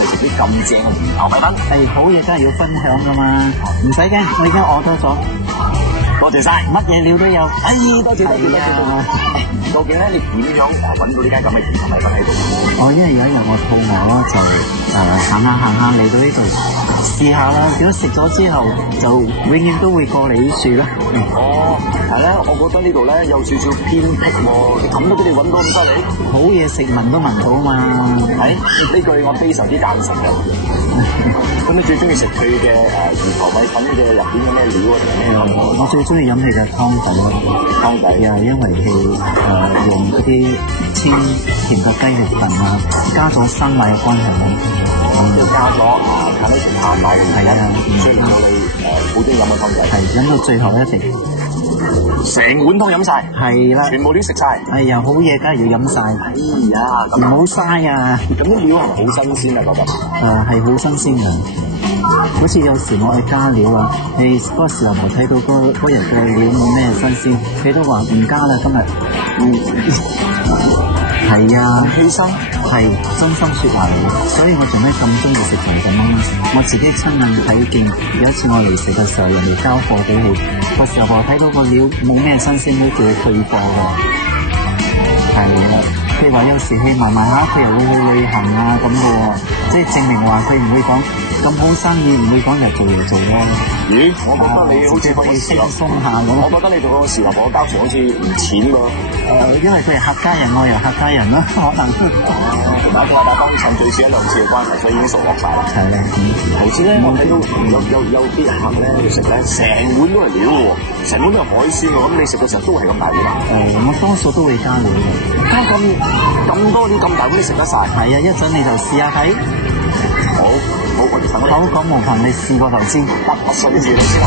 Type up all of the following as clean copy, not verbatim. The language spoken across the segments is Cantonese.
哋食啲咁正嘅魚頭米粉。好嘢梗係要分享噶嘛，唔使驚，我已經餓多咗。多謝晒，乜嘢料都有。多謝。究竟咧，你點樣揾到呢間咁嘅魚頭米粉喺度？因為有一日我肚餓咯，就行下嚟到呢度試下啦。如果食咗之後，就永遠都會過嚟呢處啦。係咧，我覺得呢度咧有少少偏僻喎，你咁都俾你揾到咁犀利？好嘢食聞都聞到嘛。呢句我非常之贊成嘅。咁你最中意食佢嘅魚頭米粉嘅入邊嘅咩料啊？我最中意飲佢嘅湯底咯。湯底又係因為佢用嗰啲鮮甜嘅雞血粉啊，加咗生米嘅關係咯。都加咗近一條淡奶嘅。係啊，所以我哋好中意飲嘅湯底。係飲到最後一滴，成碗湯飲晒。係啦，全部都食晒。好嘢梗係要飲晒。唔好嘥啊！咁啲料係咪好新鮮啊？覺得係好新鮮嘅。好似有時我去加料啊，你嗰個時候冇睇到嗰日嘅料冇咩新鮮，你都話唔加啦今日。係啊，犧牲係真心説話嚟嘅，所以我做咩咁中意食同咁樣？我自己親眼睇見，有一次我嚟食嘅時候，人哋交貨俾佢，個時候我睇到個料冇咩新鮮，都叫佢退貨嘅。係啦，譬如話有時去賣下，佢又會去旅行啊咁嘅喎，即係證明話佢唔會講咁好生意，唔會講嚟做嘢做咯。咦？我覺得你好似可以輕鬆下咁。我覺得你做個時立貨交錢好似唔淺喎。因為佢係客家人，我又客家人咯，可能。同埋我當場最少1-2次嘅關係，所以已經熟落晒啦。係咧。頭先咧，我睇到有啲客咧去食咧，成碗都係料喎，成碗都係海鮮喎。咁你食嘅時候都係咁大碗啊？我多數都會加料嘅。咁多啲咁大碗你食得晒？係啊，一陣你就試下睇。好，我哋等你。口講無憑，你試過頭先。我信住你先嚇。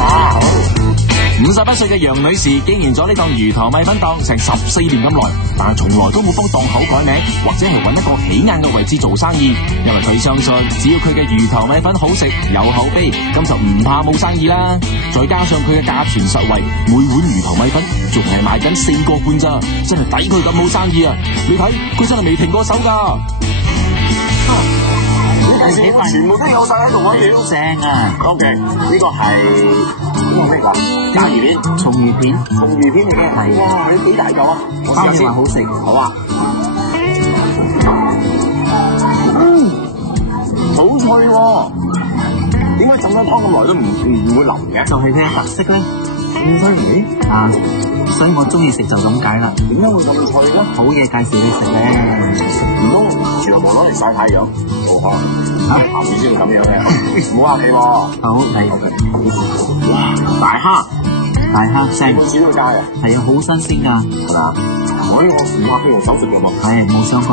51歲嘅楊女士經營咗呢檔魚頭米粉檔成14年咁耐，但從來都冇幫檔口改名，或者係揾一個起眼嘅位置做生意，因為佢相信只要佢嘅魚頭米粉好食有口碑，咁就唔怕冇生意啦。再加上佢嘅價錢實惠，每碗魚頭米粉仲係賣緊4個半咋，真係抵佢咁好生意啊！你睇佢真係未停過手㗎。全部都有晒喺度啊！正啊 ！OK，呢個係咩㗎？甲魚片、松魚片、松魚片嚟嘅。係。哇！你幾大嚿啊？我試下先。好食。好啊。好脆喎！點解浸咗湯咁耐都唔會腍嘅？就係佢嘅特色咧。咁犀利啊！所以我中意食就咁解啦。點解會咁脆咧？好嘢介紹你食咧。唔通全部攞嚟曬太陽？冇可能。鹹魚先會咁樣嘅。唔好客氣喎。好嚟。哇！大蝦正。每次都會加嘅。係啊，好新鮮㗎。係咪啊？我唔客氣用手食嘅喎。係冇相干。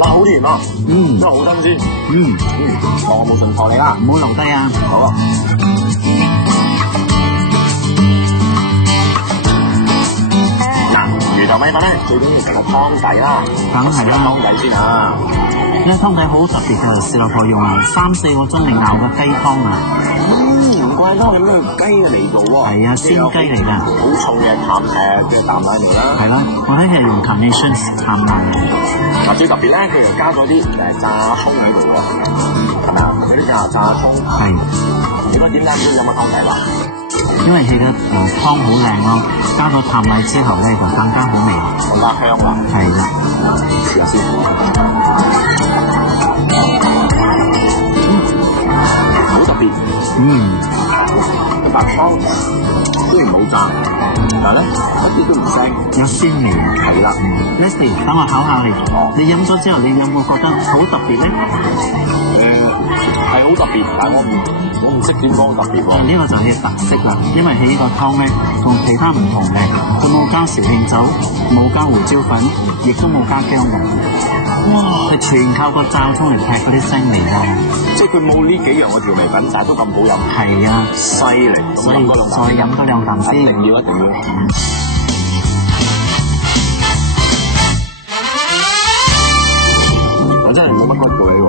哇！好甜啊！真係好新鮮。我冇信錯你啦，唔好留低啊！好啊。魚頭米粉咧，最緊要成個湯底啦，梗係啦，湯底先啊！呢個湯底好特別㗎，試落去用3-4個鐘嚟熬嘅雞湯啊！唔怪得你咩雞嘅味道喎。係啊，鮮雞嚟㗎。好重嘅淡奶味啦。係啦，我睇係用 Carnation 淡奶。最特別咧，佢又加咗啲炸葱喺度喎，係咪啊？嗰啲炸葱。係。應該點解要飲個湯底啦？因為佢嘅湯好靚咯，加咗淡奶之後咧就更加好味，更加香啦。係啦，試下先。好特別。個白湯雖然冇炸，但係咧一啲都唔腥，有鮮味。係啦。Leslie，等我考下你，你飲咗之後，你有冇覺得好特別咧？係好特別，但係我唔識點講特別喎。呢個就係特色啦，因為佢呢個湯咧同其他唔同嘅，佢冇加紹興酒，冇加胡椒粉，亦都冇加薑嘅。哇！佢全靠個炸葱嚟劈嗰啲腥味咯。即係佢冇呢幾樣嘅調味品，但係都咁好飲。係啊，犀利！所以再飲多兩啖先。一定要。我真係冇乜骨嘅喎。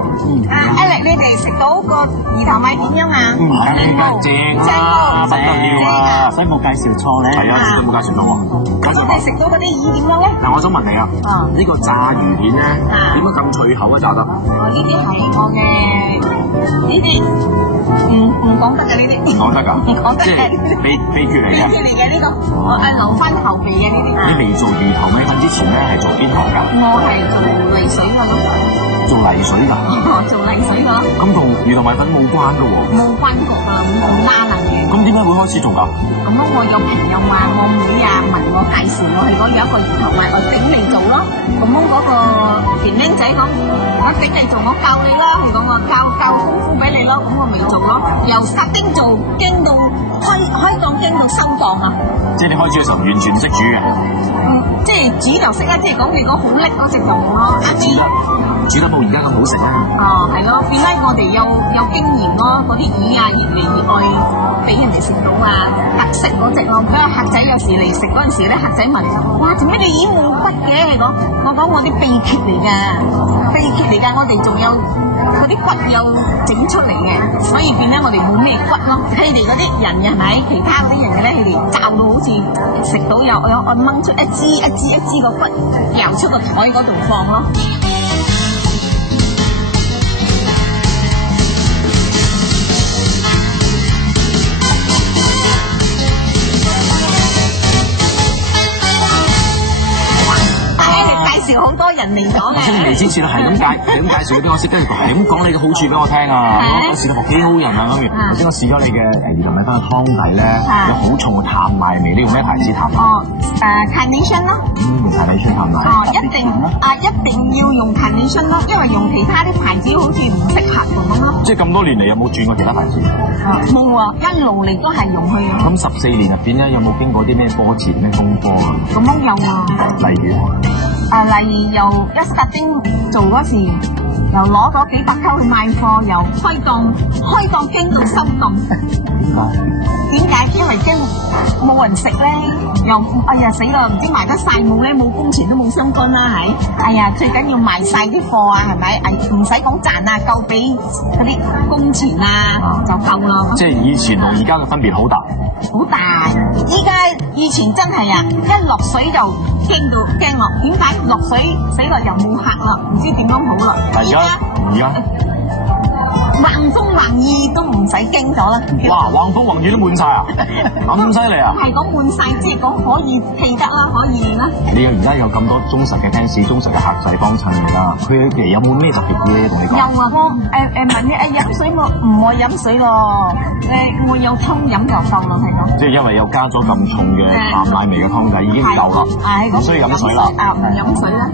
Alex，你哋食到佬個魚頭米點樣啊？正啦，不得了啊！所以冇介紹錯咧。係啊，冇介紹到喎。咁我哋食到嗰啲魚點樣咧？嗱，我想問你啊，呢個炸魚片咧點解咁脆口啊？炸得？呢啲係我嘅呢啲唔講得嘅呢啲。唔講得㗎？唔講得嘅。秘訣嚟嘅。秘訣嚟嘅呢個，我留翻後備嘅呢啲。你未做魚頭米粉之前咧，係做邊行㗎？我係做泥水㗎咯。做泥水㗎？做泥水㗎。咁同魚頭米粉冇關㗎喎。冇關局㗎，冇拉能嘅。咁點解會開始做㗎？咁樣我有朋友話，我妹啊問我介紹我去嗰有一個魚頭米，我頂你做咯。咁樣嗰個田僆仔講，我頂你做，我教你啦。佢講我教功夫俾你咯，咁我咪做咯。由殺丁做，經到開檔，經到收檔啊！即係你開始嘅時候完全唔識煮嘅。即係煮就識啦，即係講你講好叻嗰隻就好咯。煮得冇而家咁好食啊！哦，係咯，變咗我哋有經驗咯，嗰啲魚啊越嚟越愛俾人哋食到啊，特色嗰隻咯。咁啊客仔有時嚟食嗰陣時咧，客仔問：哇，做咩隻魚冇骨嘅？我講我啲秘訣嚟㗎，我哋仲有嗰啲骨有整出嚟嘅，所以變咗我哋冇咩骨咯。佢哋嗰啲人係咪？其他嗰啲人嘅咧，佢哋炸到好似食到有按掹出一支個骨，游出個台嗰度放咯。介紹好多人嚟咗嘅，所以嚟之前係咁介紹俾我識，跟住係咁講你嘅好處俾我聽啊！我試過幾好人啊，咁頭先我試咗你嘅魚頭米粉嘅湯底咧，有好重嘅炭米味，你用咩牌子炭米？Carnation 咯。Carnation 炭米。一定要用 Carnation 咯，因為用其他啲牌子好似唔適合咁咯。即係咁多年嚟有冇轉過其他牌子？冇啊，一路嚟都係用佢啊。咁14年入邊咧，有冇經過啲咩波折、咩風波啊？咁樣有啊。例如由一starting做嗰時，又攞咗幾百溝去賣貨，又開檔經到收檔。點解？因為驚冇人食咧，又哎呀死啦！唔知賣得晒冇咧，冇工錢都冇相干啦，係。哎呀，最緊要賣晒啲貨啊，係咪？唔使講賺啊，夠俾嗰啲工錢啊，就夠啦。即係以前同而家嘅分別好大。好大！以前真係啊，一落水就驚落。點解落水死落又冇客啦？唔知點樣好啦。而家橫風橫雨都唔使驚咗啦。哇！橫風橫雨都滿晒啊！咁犀利啊！係講滿晒，即係講可以記得啦，可以啦。你而家有咁多忠實嘅 fans、忠實嘅客仔幫襯你啦，佢哋有冇咩特別嘢同你講？有啊，我問你飲水我唔愛飲水咯，我有湯飲就夠啦，係講。即係因為有加咗咁重嘅淡奶味嘅湯底已經夠啦，唔需要飲水啦。唔飲水啦。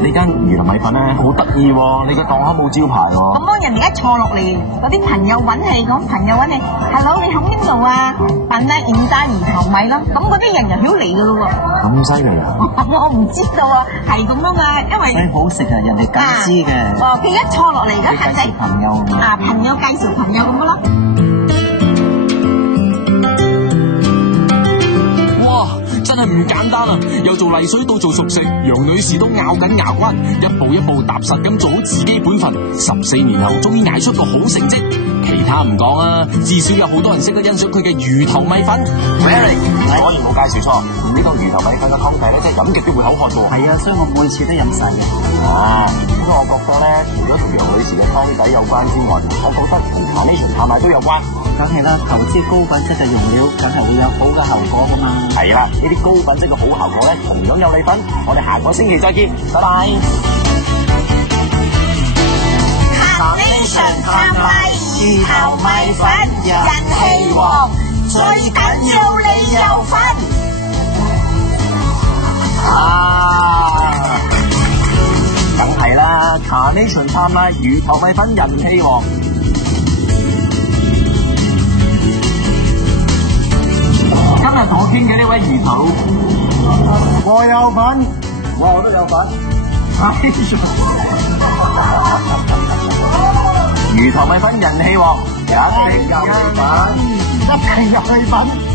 呢間魚頭米粉咧好得意喎，你個檔口冇招牌喎。咁樣人哋一坐落嚟，嗰啲朋友揾你，Hello 你喺邊度啊？扮咧現炸魚頭米咯，咁嗰啲人又曉嚟噶咯喎。咁犀利啊！我唔知道啊，係咁樣啊，因為好食啊，人哋梗知嘅。佢一坐落嚟嗰客仔，朋友朋友介紹朋友咁樣咯。哇！真係唔簡單啊！由做泥水到做熟食，楊女士都咬緊牙關，一步一步踏實咁做好自己本分。14年後，終於捱出個好成績。其他唔講啊，至少有好多人識得欣賞佢嘅魚頭米粉。Very，果然冇介紹錯，呢個魚頭米粉嘅湯底咧，真係飲極都會口渴嘅喎。係啊，所以我每次都飲晒。咁我覺得咧，除咗同楊女士嘅湯底有關之外，我覺得同 Carnation 炭米都有關。梗係啦，投資高品質嘅用料，梗係會有好嘅效果噶嘛。係啦，呢啲高品質嘅好效果咧，同樣有禮品。我哋下個星期再見，拜拜。Carnation 炭米魚頭米粉人氣旺，最緊要你有份。梗係啦 ，Carnation 炭米魚頭米粉人氣旺。今日同我傾嘅呢位魚頭，我有份，我都有份。魚頭米粉人氣旺，一定有氣粉，一定有氣粉。